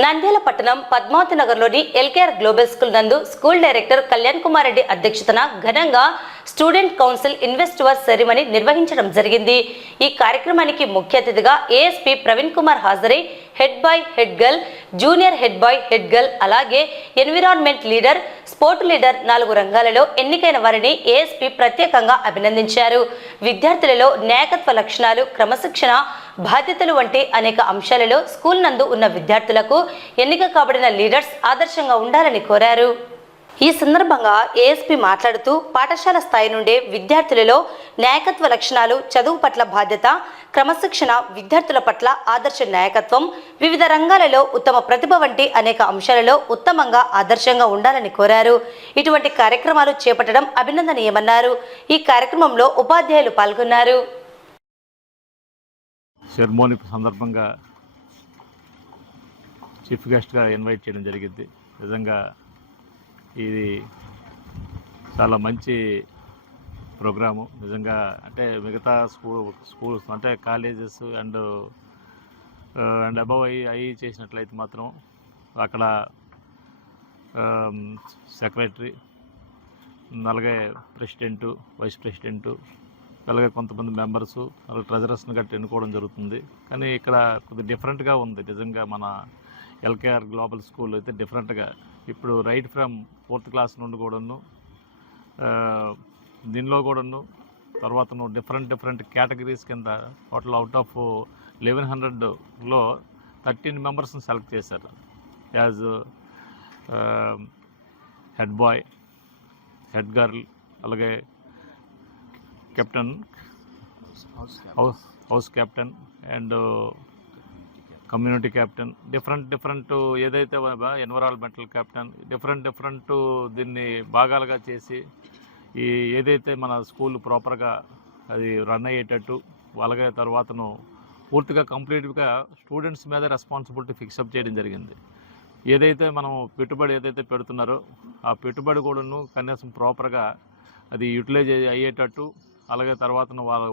నంద్యాల పట్టణం పద్మావతి నగర్లోని LKR global school నందు స్కూల్ డైరెక్టర్ కళ్యాణ్ కుమార్ రెడ్డి అధ్యక్షతన ఘనంగా స్టూడెంట్ కౌన్సిల్ ఇన్వెస్టివర్ సెరిమనీ నిర్వహించడం జరిగింది. ఈ కార్యక్రమానికి ముఖ్య అతిథిగా ఏఎస్పీ ప్రవీణ్ కుమార్ హాజరై head boy head girl junior head boy head girl అలాగే ఎన్విరాన్మెంట్ లీడర్ స్పోర్ట్ లీడర్ నాలుగు రంగాలలో ఎన్నికైన వారిని ఏఎస్పీ ప్రత్యేకంగా అభినందించారు. విద్యార్థులలో నాయకత్వ లక్షణాలు క్రమశిక్షణ బాధ్యతలు వంటి అనేక అంశాలలో స్కూల్ నందు ఉన్న విద్యార్థులకు ఎన్నిక కాబడిన లీడర్స్ ఆదర్శంగా ఉండాలని కోరారు. ఈ సందర్భంగా ఏఎస్పీ మాట్లాడుతూ పాఠశాల స్థాయి నుండే విద్యార్థులలో నాయకత్వ లక్షణాలు చదువు పట్ల బాధ్యత క్రమశిక్షణ విద్యార్థుల పట్ల ఆదర్శ నాయకత్వం వివిధ రంగాలలో ఉత్తమ ప్రతిభ వంటి అనేక అంశాలలో ఉత్తమంగా ఆదర్శంగా ఉండాలని కోరారు. ఇటువంటి కార్యక్రమాలు చేపట్టడం అభినందనీయమన్నారు. ఈ కార్యక్రమంలో ఉపాధ్యాయులు పాల్గొన్నారు. సెరమోనీ సందర్భంగా చీఫ్ గెస్ట్గా ఇన్వైట్ చేయడం జరిగింది. నిజంగా ఇది చాలా మంచి ప్రోగ్రాము. నిజంగా అంటే మిగతా స్కూల్ స్కూల్స్ అంటే కాలేజెస్ అండ్ అండ్ అబవ్ అయ్యి అయ్యి చేసినట్లయితే మాత్రం అక్కడ సెక్రటరీ అలాగే ప్రెసిడెంటు వైస్ ప్రెసిడెంటు అలాగే కొంతమంది మెంబర్స్ అలాగే ట్రెజరర్స్ని గట్టి ఎన్నుకోవడం జరుగుతుంది. కానీ ఇక్కడ కొద్దిగా డిఫరెంట్గా ఉంది. నిజంగా మన ఎల్కేఆర్ గ్లోబల్ స్కూల్ అయితే డిఫరెంట్గా ఇప్పుడు రైట్ ఫ్రమ్ ఫోర్త్ క్లాస్ నుండి కూడాను దీనిలో కూడాను తర్వాత నువ్వు డిఫరెంట్ డిఫరెంట్ కేటగిరీస్ కింద టోటల్ అవుట్ ఆఫ్ లెవెన్ హండ్రెడ్లో థర్టీన్ మెంబర్స్ని సెలెక్ట్ చేశారు. As head boy head girl అలాగే captain? House house captain and community captain. Different different ఏదైతే ఎన్విరాన్మెంటల్ కెప్టెన్ డిఫరెంట్ డిఫరెంట్ దీన్ని భాగాలుగా చేసి ఈ ఏదైతే మన స్కూల్ ప్రాపర్గా అది రన్ అయ్యేటట్టు అలాగే తర్వాతను పూర్తిగా కంప్లీట్గా స్టూడెంట్స్ మీద రెస్పాన్సిబిలిటీ ఫిక్సప్ చేయడం జరిగింది. ఏదైతే మనం పెట్టుబడి ఏదైతే పెడుతున్నారో ఆ పెట్టుబడి కూడాను కనీసం ప్రాపర్గా అది యూటిలైజ్ అయ్యేటట్టు అలాగే తర్వాత వాళ్ళ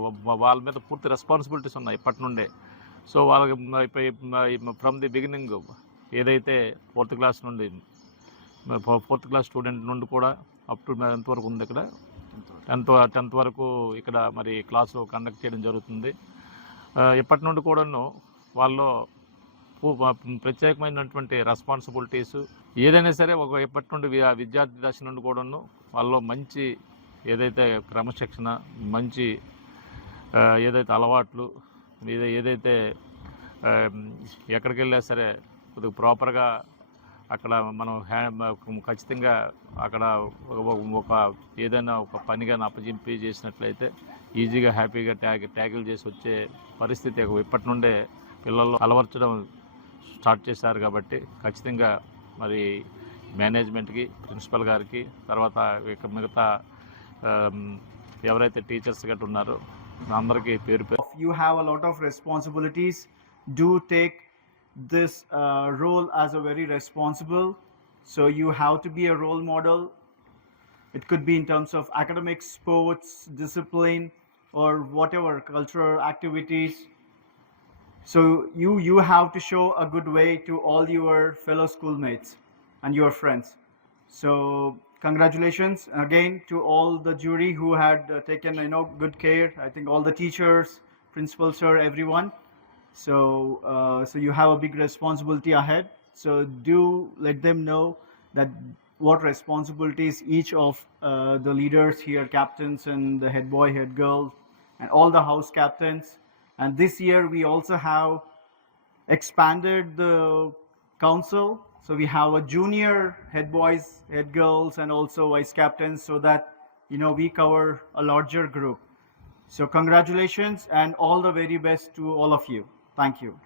వాళ్ళ మీద పూర్తి రెస్పాన్సిబిలిటీస్ ఉన్నాయి ఇప్పటి నుండే సో వాళ్ళకి ఫ్రమ్ ది బిగినింగ్ ఏదైతే ఫోర్త్ క్లాస్ నుండి ఫోర్త్ క్లాస్ స్టూడెంట్ నుండి కూడా అప్ టు టెన్త్ వరకు ఉంది ఇక్కడ? టెన్త్ టెన్త్ వరకు ఇక్కడ మరి క్లాసు కండక్ట్ చేయడం జరుగుతుంది. ఇప్పటి నుండి కూడాను వాళ్ళు ప్రత్యేకమైనటువంటి రెస్పాన్సిబిలిటీస్ ఏదైనా సరే ఒక ఇప్పటి నుండి విద్యార్థి దశ నుండి కూడాను వాళ్ళలో మంచి ఏదైతే క్రమశిక్షణ మంచి ఏదైతే అలవాట్లు మీద ఏదైతే ఎక్కడికి వెళ్ళా సరే కొద్దిగా ప్రాపర్గా అక్కడ మనం హ్యా ఖచ్చితంగా అక్కడ ఒక- ఏదైనా ఒక పని కానీ చేసినట్లయితే ఈజీగా హ్యాపీగా ట్యాగ్ ట్యాకిల్ చేసి వచ్చే పరిస్థితి ఇప్పటి నుండే పిల్లల్లో అలవర్చడం స్టార్ట్ చేశారు కాబట్టి ఖచ్చితంగా మరి మేనేజ్మెంట్కి ప్రిన్సిపల్ గారికి తర్వాత ఇక మిగతా ఎవరైతే టీచర్స్ గట్రా ఉన్నారో అందరికీ పేరు పేరు you have a lot of responsibilities do take this uh, role as a very responsible so you have to be a role model it could be in terms of academic sports discipline or whatever cultural activities so you you have to show a good way to all your fellow schoolmates and your friends so congratulations again to all the jury who had uh, taken you know good care. I think all the teachers principal sir everyone. So uh, so you have a big responsibility ahead. So do let them know that what responsibilities each of uh, the leaders here captains and the head boy head girl and all the house captains. And this year we also have expanded the council. So we have a junior head boys, head girls, and also vice captains so that, you know, we cover a larger group. So congratulations and all the very best to all of you. Thank you.